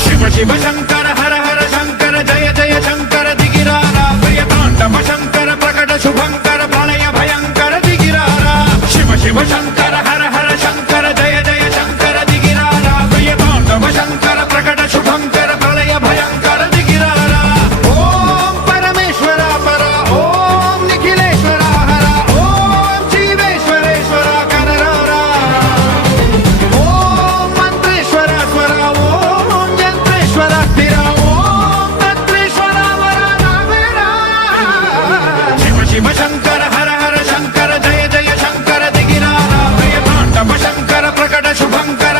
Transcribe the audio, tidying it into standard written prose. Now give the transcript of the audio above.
శివ శివ శంకర హర హర శంకర జయ జయ శంకర దిగిరారా ప్రియతాండవ శంకర ప్రకట శుభంకర ప్రళయ భయంకర దిగిరారా శివ శివ శంకర హర హర శంకర జయ జయ శంకర దిగిరారా ప్రియతాండవ శంకర ప్రకట శుభంకర ప్రళయ భయంకర దిగిరారా ఓం పరమేశ్వర పర ఓం నిఖిలేశ్వర హర ఓం జీవేశ్వరేశ్వర కరరారా ఓం మంత్రేశ్వర స్వర ఓం యంత్రేశ్వర స్థిర ఓం తంత్రేశ్వర వర నావేరా శివ శివ శంకర హర హర శంకర జయ జయ శంకర దిగిరారా ప్రియతాండవ శంకర ప్రకట శుభంకర